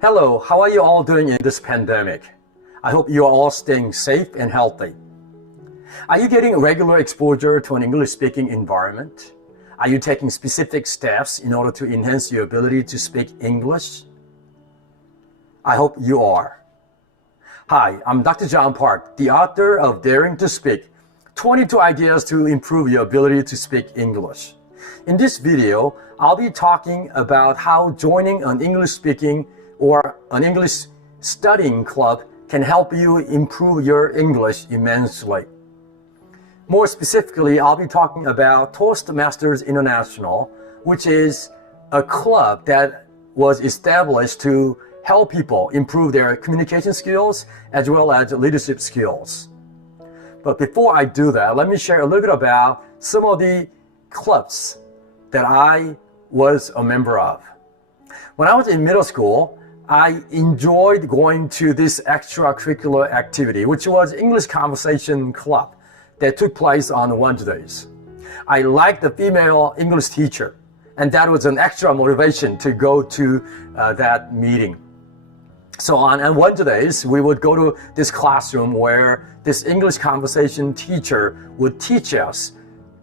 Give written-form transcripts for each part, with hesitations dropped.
Hello, how are you all doing in this pandemic? I hope you are all staying safe and healthy. Are you getting regular exposure to an English-speaking environment? Are you taking specific steps in order to enhance your ability to speak English? I hope you are. Hi, I'm Dr. John Park, the author of Daring to Speak, 22 Ideas to Improve Your Ability to Speak English. In this video, I'll be talking about how joining an English-speaking or an English studying club can help you improve your English immensely. More specifically, I'll be talking about Toastmasters International, which is a club that was established to help people improve their communication skills as well as leadership skills. But before I do that, let me share a little bit about some of the clubs that I was a member of. When I was in middle school, I enjoyed going to this extracurricular activity, which was English conversation club that took place on Wednesdays. I liked the female English teacher, and that was an extra motivation to go to that meeting. So on Wednesdays, we would go to this classroom where this English conversation teacher would teach us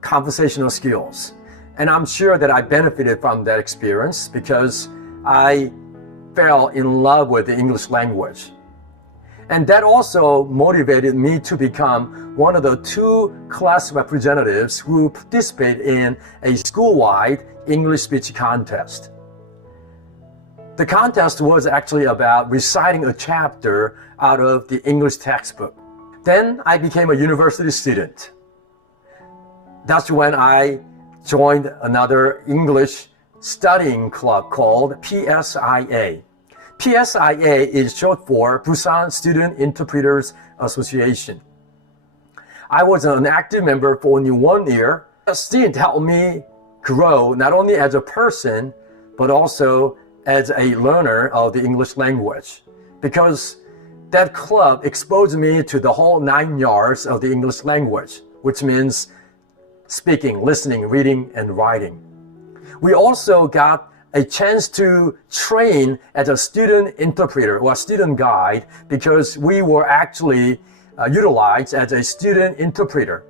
conversational skills. And I'm sure that I benefited from that experience because I fell in love with the English language. And that also motivated me to become one of the 2 class representatives who participate in a school-wide English speech contest. The contest was actually about reciting a chapter out of the English textbook. Then I became a university student. That's when I joined another English studying club called PSIA. PSIA is short for Pusan Student Interpreters Association. I was an active member for only 1 year. A stint helped me grow not only as a person, but also as a learner of the English language, because that club exposed me to the whole 9 yards of the English language, which means speaking, listening, reading, and writing. We also got a chance to train as a student interpreter or a student guide because we were actually utilized as a student interpreter.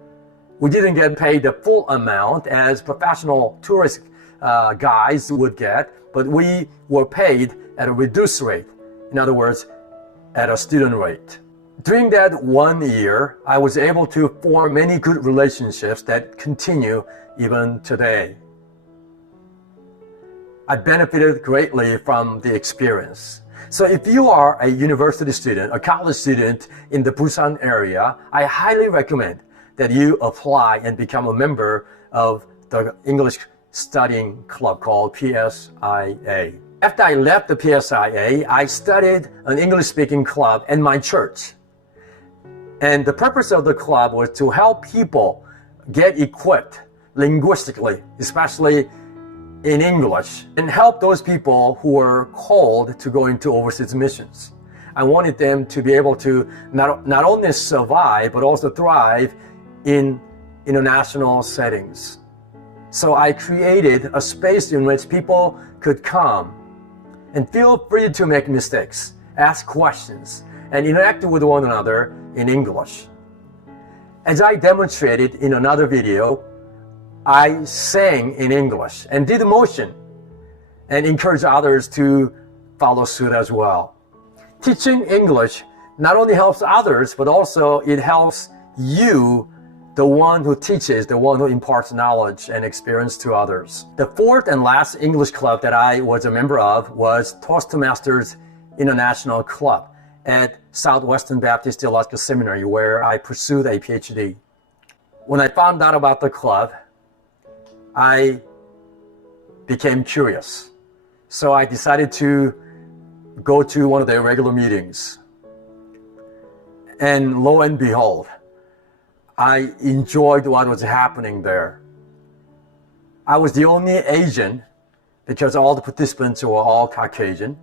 We didn't get paid the full amount as professional tourist guides would get, but we were paid at a reduced rate. In other words, at a student rate. During that 1 year, I was able to form many good relationships that continue even today. I benefited greatly from the experience. So if you are a university student, a college student in the Pusan area, I highly recommend that you apply and become a member of the English studying club called PSIA. After I left the PSIA, I studied an English-speaking club in my church. And the purpose of the club was to help people get equipped linguistically, especially in English, and help those people who were called to go into overseas missions. I wanted them to be able to not only survive, but also thrive in international settings. So I created a space in which people could come and feel free to make mistakes, ask questions, and interact with one another in English. As I demonstrated in another video, I sang in English and did motion and encouraged others to follow suit as well. Teaching English not only helps others, but also it helps you, the one who teaches, the one who imparts knowledge and experience to others. The 4th and last English club that I was a member of was Toastmasters International Club at Southwestern Baptist Theological Seminary, where I pursued a PhD. When I found out about the club, I became curious. So I decided to go to one of their regular meetings. And lo and behold, I enjoyed what was happening there. I was the only Asian because all the participants were all Caucasian.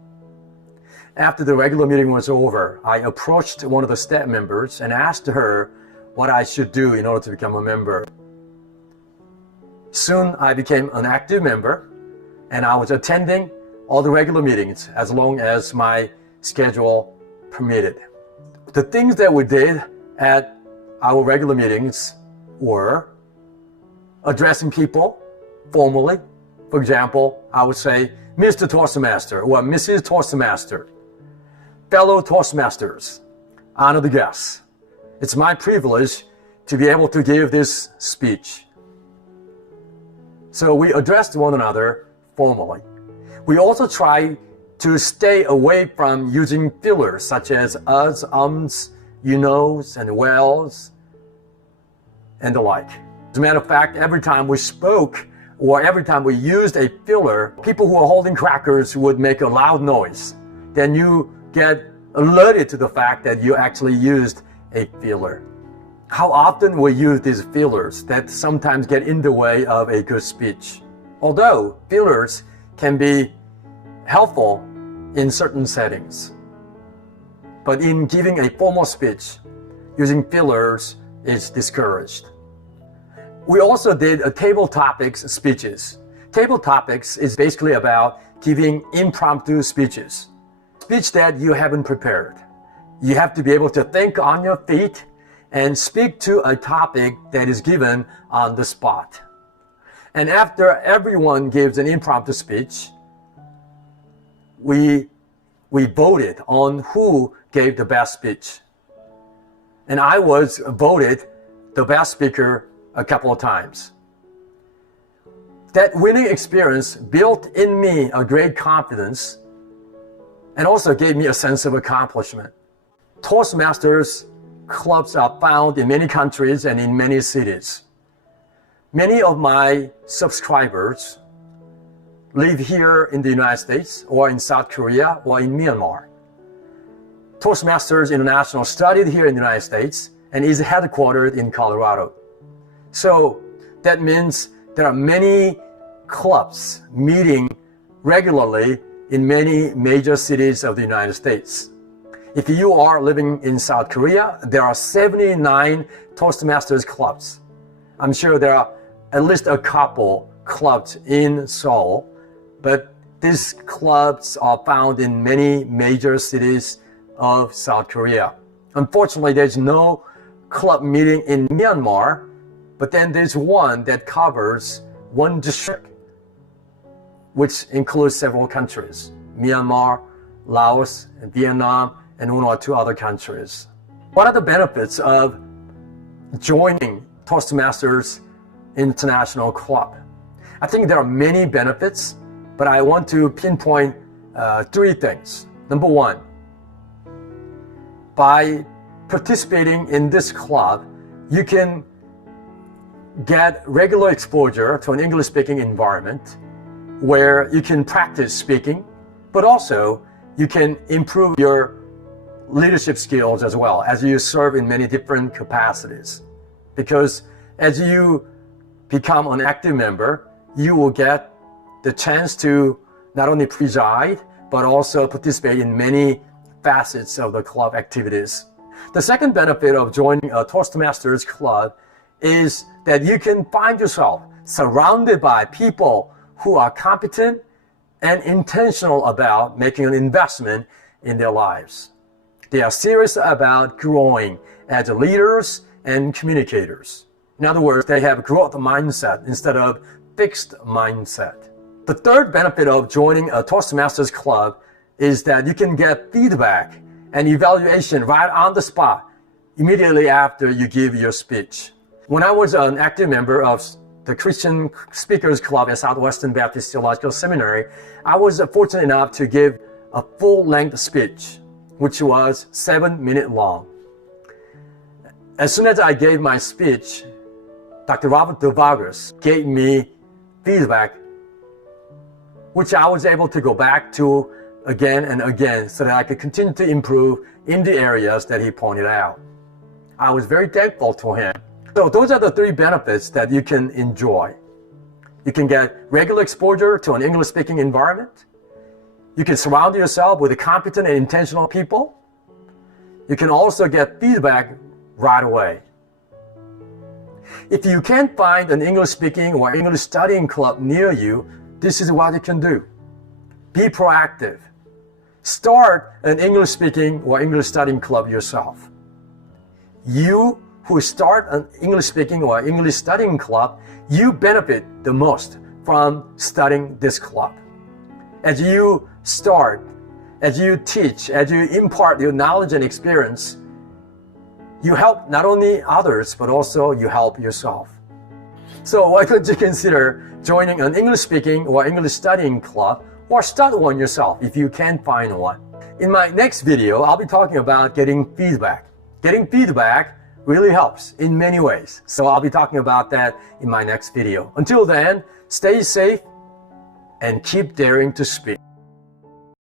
After the regular meeting was over, I approached one of the staff members and asked her what I should do in order to become a member. Soon I became an active member, and I was attending all the regular meetings as long as my schedule permitted. The things that we did at our regular meetings were addressing people formally. For example, I would say, Mr. Toastmaster or Mrs. Toastmaster, fellow Toastmasters, honored guests. It's my privilege to be able to give this speech. So we addressed one another formally. We also try to stay away from using fillers such as us, ums, you knows, and wells, and the like. As a matter of fact, every time we spoke or every time we used a filler, people who are holding crackers would make a loud noise. Then you get alerted to the fact that you actually used a filler. How often we use these fillers that sometimes get in the way of a good speech. Although fillers can be helpful in certain settings, but in giving a formal speech, using fillers is discouraged. We also did a table topics speeches. Table topics is basically about giving impromptu speeches. Speech that you haven't prepared. You have to be able to think on your feet and speak to a topic that is given on the spot. And after everyone gives an impromptu speech, we voted on who gave the best speech. And I was voted the best speaker a couple of times. That winning experience built in me a great confidence and also gave me a sense of accomplishment. Toastmasters clubs are found in many countries and in many cities. Many of my subscribers live here in the United States or in South Korea or in Myanmar. Toastmasters International studied here in the United States and is headquartered in Colorado. So that means there are many clubs meeting regularly in many major cities of the United States. If you are living in South Korea, there are 79 Toastmasters clubs. I'm sure there are at least a couple clubs in Seoul, but these clubs are found in many major cities of South Korea. Unfortunately, there's no club meeting in Myanmar, but then there's one that covers one district, which includes several countries: Myanmar, Laos, Vietnam, and one or two other countries. What are the benefits of joining Toastmasters International Club? I think there are many benefits, but I want to pinpoint three things. Number one, by participating in this club, you can get regular exposure to an English-speaking environment where you can practice speaking, but also you can improve your leadership skills as well as you serve in many different capacities. Because as you become an active member, you will get the chance to not only preside, but also participate in many facets of the club activities. The second benefit of joining a Toastmasters club is that you can find yourself surrounded by people who are competent and intentional about making an investment in their lives. They are serious about growing as leaders and communicators. In other words, they have growth mindset instead of fixed mindset. The third benefit of joining a Toastmasters club is that you can get feedback and evaluation right on the spot immediately after you give your speech. When I was an active member of the Christian Speakers Club at Southwestern Baptist Theological Seminary, I was fortunate enough to give a full-length speech, which was 7 minutes long. As soon as I gave my speech, Dr. Robert DeVargas gave me feedback, which I was able to go back to again and again so that I could continue to improve in the areas that he pointed out. I was very thankful to him. So those are the three benefits that you can enjoy. You can get regular exposure to an English-speaking environment. You can surround yourself with competent and intentional people. You can also get feedback right away. If you can't find an English-speaking or English studying club near you, this is what you can do. Be proactive. Start an English speaking or English studying club yourself. You who start an English speaking or English studying club, you benefit the most from studying this club. As you start, as you teach, as you impart your knowledge and experience, you help not only others, but also you help yourself. So why don't you consider joining an English speaking or English studying club, or start one yourself if you can find one. In my next video, I'll be talking about getting feedback. Getting feedback really helps in many ways. So I'll be talking about that in my next video. Until then, stay safe and keep daring to speak.